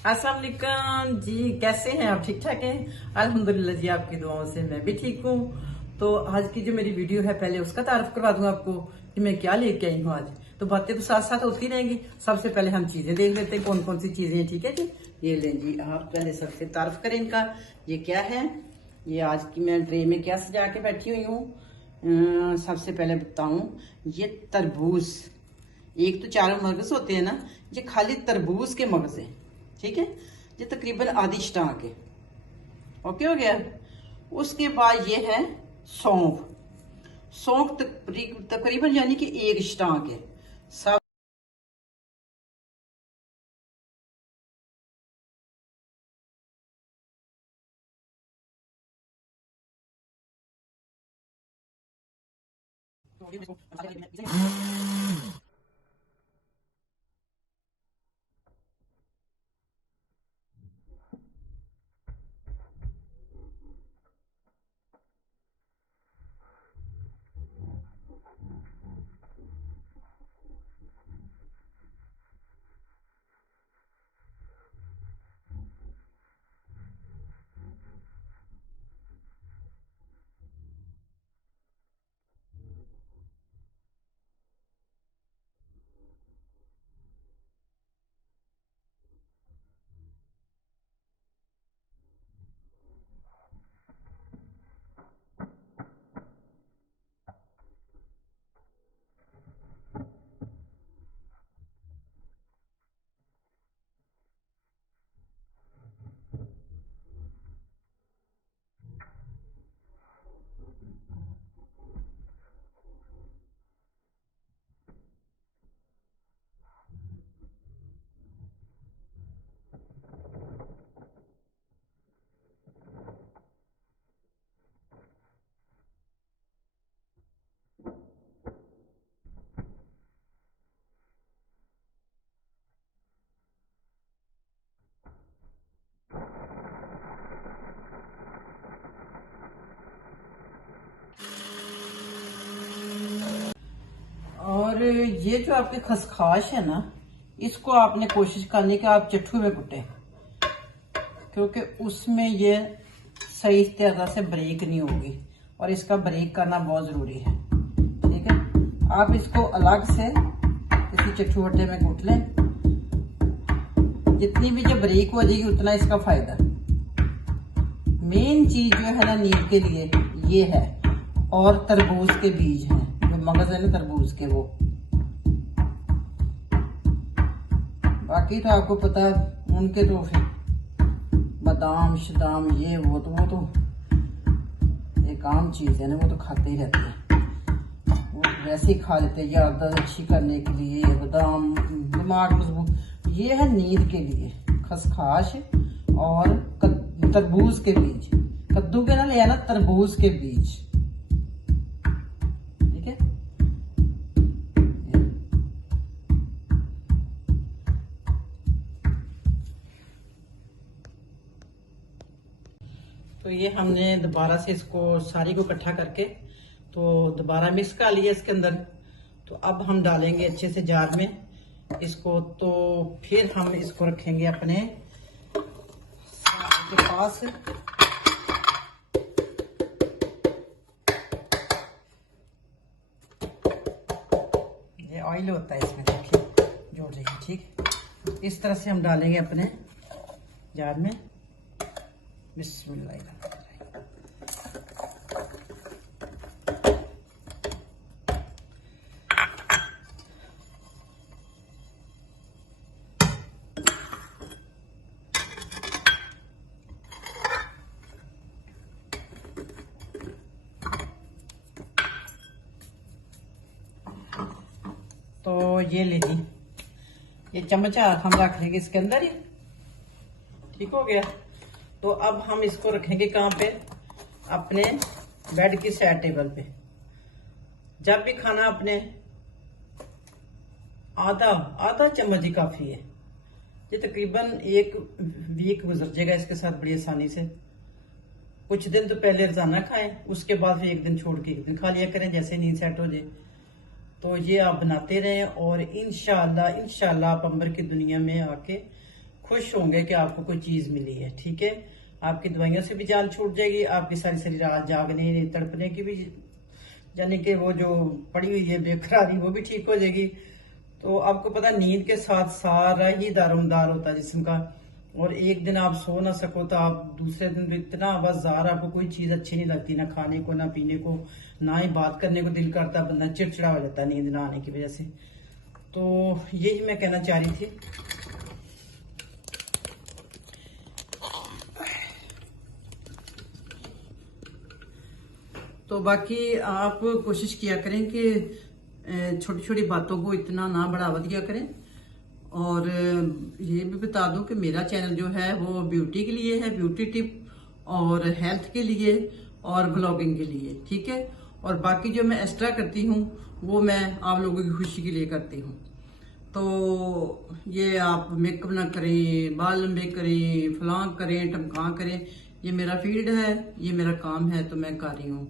अस्सलाम वालेकुम जी। कैसे हैं आप? ठीक ठाक हैं? अल्हम्दुलिल्लाह जी, आपकी दुआओं से मैं भी ठीक हूँ। तो आज की जो मेरी वीडियो है, पहले उसका तारुफ करवा दूं आपको कि मैं क्या लेके आई हूँ आज। तो बातें तो साथ साथ होती रहेंगी। सबसे पहले हम चीजें देख लेते हैं कौन कौन सी चीजें हैं। ठीक है जी, ये लें जी। आप पहले सबसे तारुफ करें इनका। ये क्या है? ये आज की मैं ट्रे में क्या सजा के बैठी हुई हूँ। सबसे पहले बताऊं, ये तरबूज। एक तो चारों मगज होते हैं ना, ये खाली तरबूज के मगज हैं। ठीक है, ये तकरीबन आधी स्टाक है। ओके हो गया। उसके बाद ये है सौंफ। सौंफ तकरीबन यानी कि एक स्टाक है सब। और ये जो आपके खसखाश है ना, इसको आपने कोशिश करनी कि आप चट्टू में कुटें, क्योंकि उसमें ये सही तरह से ब्रेक नहीं होगी और इसका ब्रेक करना बहुत जरूरी है। ठीक है, आप इसको अलग से इसी चट्टू में कूट लें। जितनी भी जब ब्रेक हो जाएगी उतना इसका फायदा। मेन चीज जो है ना नींद के लिए ये है, और तरबूज के बीज हैं, जो मगज है ना तरबूज के, वो बाकी तो आपको पता है उनके तो फिर बादाम शदाम ये वो तो एक आम चीज है ना, वो तो खाते ही रहते हैं। वो वैसे ही खा लेते हैं याददाश्त अच्छी करने के लिए, बादाम दिमाग मजबूत। ये है नींद के लिए खसखाश और तरबूज के बीज। कद्दू के ना ले आना, तरबूज के बीज। ठीक है, तो ये हमने दोबारा से इसको सारी को इकट्ठा करके तो दोबारा मिक्स कर लिया इसके अंदर। तो अब हम डालेंगे अच्छे से जार में इसको। तो फिर हम इसको रखेंगे अपने के पास। ये ऑयल होता है इसमें, देखिए जोड़ देंगे। ठीक, इस तरह से हम डालेंगे अपने जार में। बिस्मिल्लाह। तो ये ले ली, ये चम्मचा हम रख लेंगे इसके अंदर ही। ठीक हो गया। तो अब हम इसको रखेंगे कहाँ पे? अपने बेड की साइड टेबल पे। जब भी खाना अपने आधा आधा चम्मच ही काफी है। ये तकरीबन एक वीक गुजर जाएगा इसके साथ बड़ी आसानी से। कुछ दिन तो पहले रोजाना खाएं, उसके बाद फिर एक दिन छोड़ के एक दिन खा लिया करें, जैसे नींद सेट हो जाए। तो ये आप बनाते रहें और इंशाल्लाह इंशाल्लाह आप अंबर की दुनिया में आके खुश होंगे कि आपको कोई चीज मिली है। ठीक है, आपकी दवाइयों से भी जान छूट जाएगी, आपकी सारी सारी रात जागने तड़पने की भी, यानी कि वो जो पड़ी हुई है बेकरारी वो भी ठीक हो जाएगी। तो आपको पता, नींद के साथ सारा ही दारोमदार होता है जिस्म का, और एक दिन आप सो ना सको तो आप दूसरे दिन भी इतना आवाजार, आपको कोई चीज अच्छी नहीं लगती, ना खाने को ना पीने को, ना ही बात करने को दिल करता, बंदा चिड़चिड़ा हो जाता है नींद ना आने की वजह से। तो यही मैं कहना चाह रही थी। तो बाकी आप कोशिश किया करें कि छोटी छोटी बातों को इतना ना बढ़ावा दिया करें। और ये भी बता दूं कि मेरा चैनल जो है वो ब्यूटी के लिए है, ब्यूटी टिप और हेल्थ के लिए और ब्लॉगिंग के लिए। ठीक है, और बाकी जो मैं एक्स्ट्रा करती हूँ वो मैं आप लोगों की खुशी के लिए करती हूँ। तो ये आप मेकअप ना करें, बाल लंबे करें, फलां करें, टमकां करें, ये मेरा फील्ड है, ये मेरा काम है, तो मैं कर रही हूँ।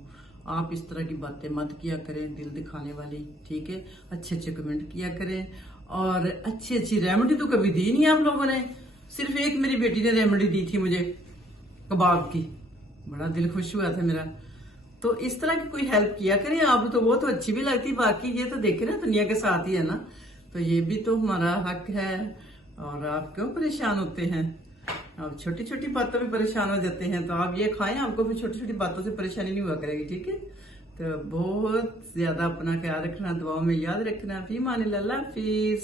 आप इस तरह की बातें मत किया करें, दिल दिखाने वाली। ठीक है, अच्छे अच्छे कमेंट किया करें, और अच्छी अच्छी रेमेडी तो कभी दी नहीं आप लोगों ने। सिर्फ एक मेरी बेटी ने रेमेडी दी थी मुझे कबाब की, बड़ा दिल खुश हुआ था मेरा। तो इस तरह की कोई हेल्प किया करें आप, तो वो तो अच्छी भी लगती। बाकी ये तो देखे ना, दुनिया के साथ ही है ना, तो ये भी तो हमारा हक है। और आप क्यों परेशान होते हैं? आप छोटी छोटी बातों में परेशान हो जाते हैं, तो आप ये खाएं, आपको भी छोटी छोटी बातों से परेशानी नहीं हुआ करेगी। ठीक है, तो बहुत ज्यादा अपना ख्याल रखना, दुआओं में याद रखना। फी मान अल्लाह, हाफिज।